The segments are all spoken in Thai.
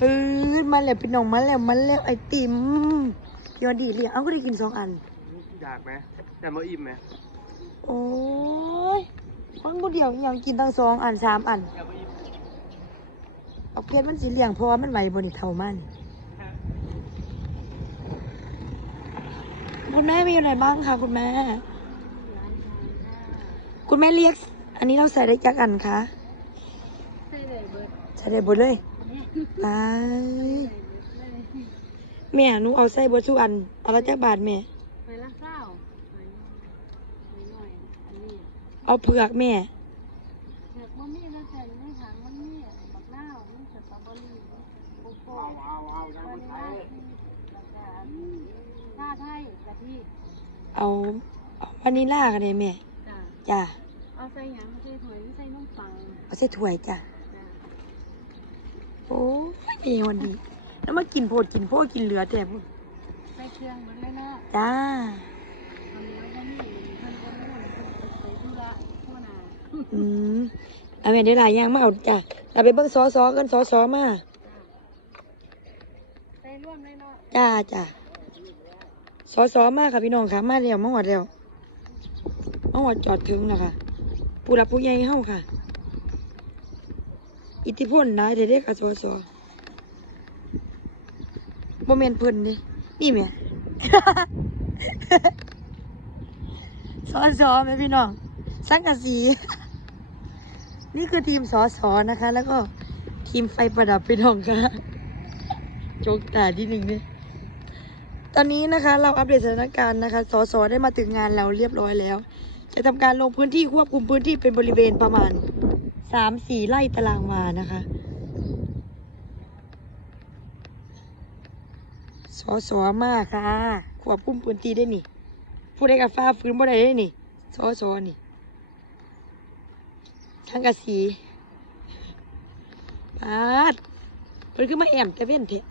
เออมาแล้วพี่น้องมาแล้วมาแล้วไอติมยอดดีเรียงเอาก็ได้กินสองอัน อยากไหมแต่มาอิ่มไหมโอ้ยคนผู้เดียวยังกินตั้งสองอันสามอัน อยากมาอิ่มเอาเพชรมันสีเหลี่ยงเพราะว่ามันไหวบนอีกเท่ามันคุณแม่มีอะไรบ้างคะคุณแม่ คุณแม่เรียก อันนี้เราใส่ได้จักอันคะใช่เลยเบิร์ดใส่ได้หมดเลย ตายแม่หนูเอาใส่เบดทุกอันเอาละจักบาทแม่ ไปละเศร้าไปหน่อยอันนี้เอาเผือกแม่ เผือกมันมีแล้วแต่ในถังมันมีบักนาวมันสตรอเบอรี่โกโก้วานิลลาแล้วก็ชาไทยกะทิเอาเอาวานิลลากันเลยแม่ จ้ะจ้าเอาใส่หยังใส่หอยใส่นมปัง เอาใส่ถ้วยจ้าจ้ะ โอ้ยมีวันดี แล้วมากินโพดกินโพดกินเหลือแต่พวกใส่เครื่องหมดเลยนะจ้าอันนี้ก็มีเพิ่นก็ม่วนเพิ่นไปธุระทั่วหน้าอืมเอาแม่ได้หลายอย่างมาเอาจ้ะเราไปเบิ่งซอซอกันซอซอมาจ้ะใส่ร่วมเลยเนาะจ้าจ้าซอซอมาค่ะพี่น้องค่ะมาแล้วมาหอดแล้วมาหอดจอดถึงแล้วค่ะผู้รับผู้ใหญ่เฮาค่ะ อิทธิพลหลายเด้อเด้อค่ะซอซอบ่แม่นเพิ่นด้นี่แม่ซอซอแม่พี่น้องสังกะสี นี่คือทีมสอสอนะคะ แล้วก็ทีมไฟประดับพี่น้องค่ะโจกตาที่หนึ่งเนี่ยตอนนี้นะคะ เราอัปเดตสถานการณ์นะคะสอสอได้มาถึงงานเราเรียบร้อยแล้ว จะทำการลงพื้นที่ควบคุมพื้นที่เป็นบริเวณประมาณ สามสี่ไร่ตารางวานะคะสสมากค่ะควบคุมพื้นที่ได้นี่ผู้ใดกับฟ้าฟื้นบ่ได้ได้นี่สสนี่ทั้งกระสีปาดเพิ่นคือมาแอมแต่เว้นเถอะ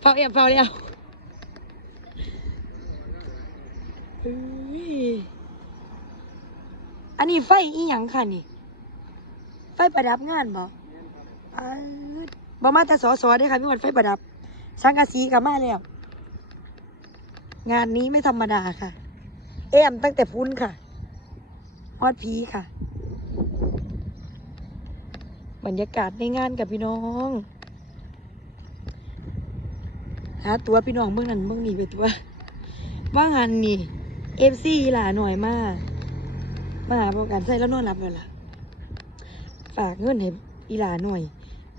เฝ้าแอมเฝ้าแล้วเฮ้ย อันนี้ไฟอีหยังค่ะนี่ ไฟประดับงานบ่บ่มาแต่สอสอได้ค่ะพี่วันไฟประดับสังกะสีกับมาแล้วงานนี้ไม่ธรรมดาค่ะ แอมตั้งแต่พุ้นค่ะฮอดพีค่ะ บรรยากาศในงานกับพี่น้องหาตัวพี่น้องเมื่อนั้นเมื่อนี้ไปตัว ว่างหันนี่เอฟซีหลาหน่อยมาก มาหาประกันใส่แล้วนอนหลับเลยล่ะ ฝากเงินให้อีหลาหน่อย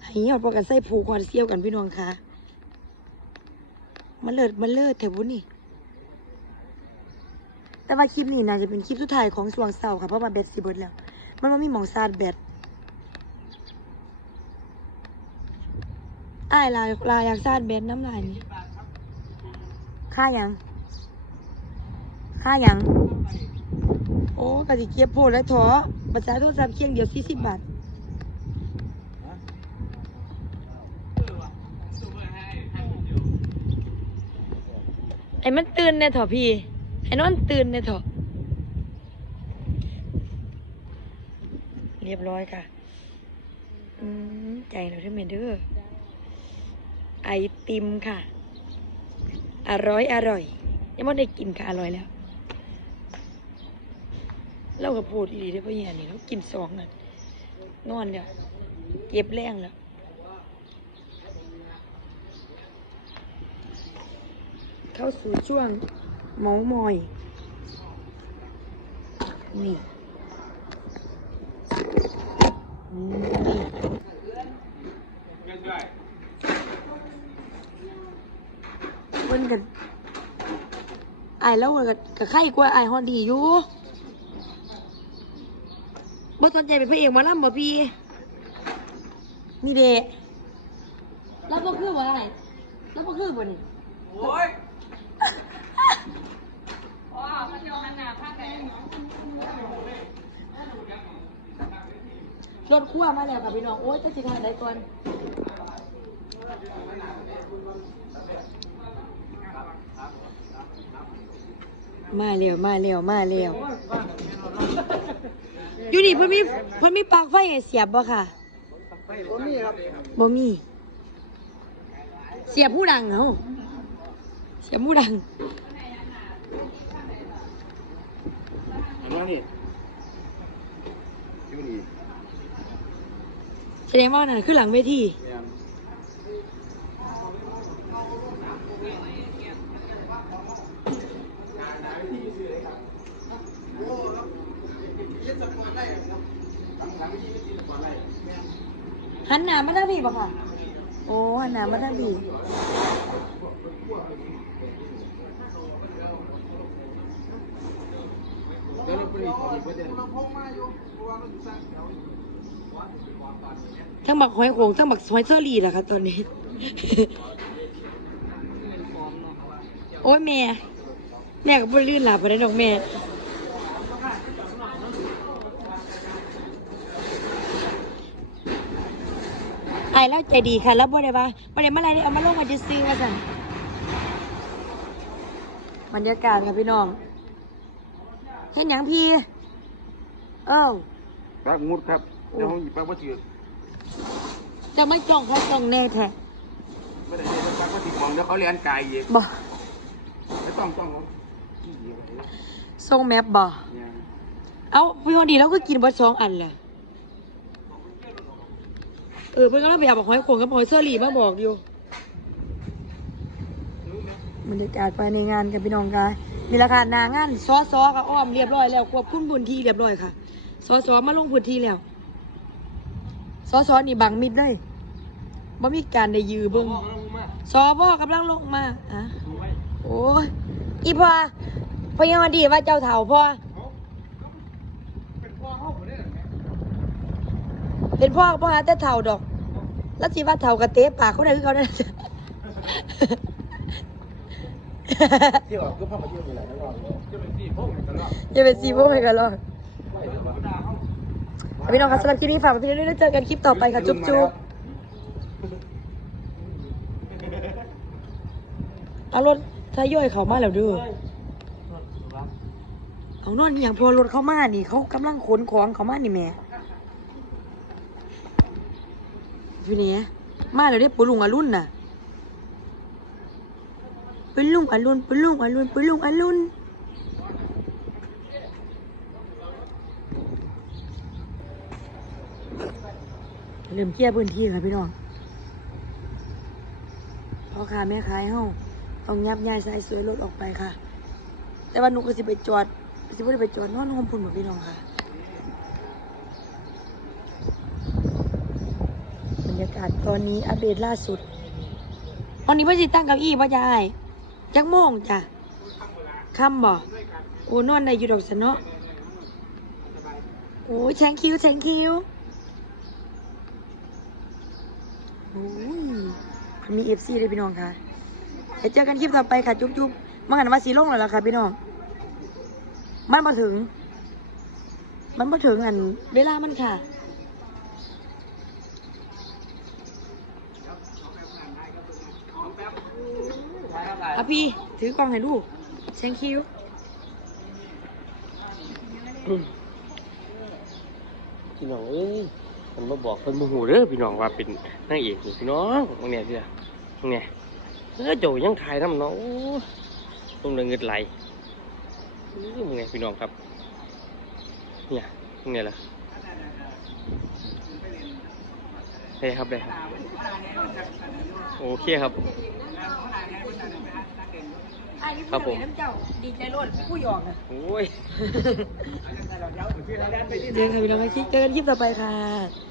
ให้ยอดประกันใส่ผูกคอนเซียวกันพี่น้องคะมันเลิศมันเลิศแถวบุนี่ แต่ว่าคลิปนี้น่าจะเป็นคลิปสุดท้ายของสวงเสาค่ะเพราะว่าแบตสิเบิดแล้ว มันว่ามีหมองซาดแบตอ้ายลายลายอยากซาดแบตน้ำลายนี่ค่ายังค่ายัง อ้กะสิเก็บโพดและถอภาษาโทรศัพท์เคียงเดียวสี่สิบบาทไอ้มันตื่นเนี่ยเถอะพี่ ไอ้นอนตื่นเนี่ยเถอะเรียบร้อยค่ะ อืมใจเราได้ไหมเด้อไอติมค่ะ อร่อยอร่อยยังไม่ได้กินค่ะ อร่อยแล้ว เราก็พูดอีได้พ่อเหี้ยนี่เรากินสองอะนอนแล้วเก็บแรงแล้วเข้าสู่ช่วงเมามอย นี่ นี่เพิ่นกันไอายแล้วเพิ่นกับกับไข่กว่าไอฮอดีอยู่ บ่สนใจเป็นพระเอกหมาล่ำบ่พี่นี่เด้แล้วบ่คือบ่ไอ้แล้วบ่คือบ่นี่โอ้ยรถขั้วมาแล้วค่ะพี่น้องโอ๊ยจะสิทานได้ก่อนมาเร็วมาเร็วมาเร็วอยู่นี่เพิ่นมีเพิ่นมีปลั๊กไฟให้เสียบบ่ค่ะมผมนี่ครับบ่มี เสียผู้ดังเหรอเสียผู้ดังเห็นว่านี่ที่มันอีกแสดงว่านั่นคือหลังเวที หันหน้ามาทางพี่บ่ค่ะ โอ้หันหน้ามาทางพี่แล้วเราไปอีกอีกประเด็นทั้งบักหอยโขงทั้งบักหอยเชอรี่แหละค่ะตอนนี้ โอ้ยแม่ แม่ก็บ่ลื่นหลับไปได้ดอกแม่ ไอ้แล้วใจดีค่ะ แล้วบ่ได้ว่าบ่ได้มาอะไรได้เอามาลงมาจะซื้อมาสั่นบรรยากาศค่ะพี่น้องเห็นหยังพี่ เอ้าปลางูครับเดี๋ยวผมหยิบปลาวัตถุจะไม่จ้องเขาจ้องแน่แท้ไม่ได้เลยปลาวัตถุมองเดี๋ยวเขาเลี้ยงไก่อีกบ่ไม่ต้องต้องเขาส่งแมปบ่เนี่ยเอาพี่คนดีแล้วก็กินเบัดสองอันแหละ เออเพื่อนก็ต้องไปเอาบอกหอยโขงกับหอยเซอรี่มาบอกอยู่บรรยากาศภายในงานกับพี่น้องกันมีราคาหนางานซอซอกับอ้อมเรียบร้อยแล้วควบคุมพื้นทีเรียบร้อยค่ะซอซอมาลงพื้นที่แล้วซอซอนี่บังมิดเลยบ่มีการได้ยือเบิ่งซอพ่อกำลังลงมาอะโอ้ยอีพอพยังมาดีว่าเจ้าเถ่าพ่อ เป็นพ่อเขาผมได้หรอ เป็นพ่อพ่อหาแต่เท่าดอก แล้วสิว่าเท่ากระเตะปากเขาได้คือเขาได้เที่ยวก็พ่อมาเที่ยวอยู่ไหนตลอดจะเป็นสี่พวกตลอดอย่าเป็นซีโม่ไปกันหรอกพี่น้องคะสำหรับคลิปนี้ฝากไว้เพียงเท่านี้แล้วเจอกันคลิปต่อไปค่ะจุ๊บจุ๊บเอารถทายย่อยเขามาแล้วเด้วยเอานอนอหย่างพอรถเขามานี่เขากำลังขนของเขามานี่แหม่ อยู่เนี่ยมาแล้วได้ปุลุงอรุณน่ะปุลุงอรุณปุลุงอรุณปุลุงอรุณเริ่มเคลียร์พื้นที่ค่ะพี่น้องพ่อค้าแม่ขายเฮาต้องยับย้ายสายสวยรถออกไปค่ะ แต่ว่าหนูก็สิไปจอดสิบ่ได้ไปจอดนอนห้องพุ่นแบบพี่น้องค่ะ บรรยากาศ ตอนนี้อัปเดตล่าสุด วันนี้พ่อสิตั้งเก้าอี้พ่อจะให้จักโมงจ้ะค่ำบ่โอ้นอนได้อยู่ดอกสะเนาะโอ้ยแชงคิวแชงคิวโอ้ยมีเอฟซีเลยพี่น้องค่ะเดี๋ยวเจอกันคลิปต่อไปค่ะ จุ๊บจุ๊บมันหันมาสีลงแล้วล่ะค่ะพี่น้อง มันมาถึง มันมาถึงอัน เวลามันค่ะ อะพี่ถือกล้องให้ลูก thank you พี่น้องเอ้ยมันมาบอกเพิ่นโมโหเด้อพี่น้องว่าเป็นนางเอกนี่พี่น้องตรงเนี้ยพี่ตรงเนี้ยเออโจยังถ่ายทำเนาะโอ้ตรงเรื่องเงินไหลเออมึงไงพี่น้องครับ เนี่ยตรงเนี้ยแหละได้ครับได้โอเคครับ ครับผม น้ำเจ้าดีใจรดผู้หยอกอะโอ้ยเจอกันค่ะพี่น้องค่ะเจอกันคลิปต่อไปค่ะ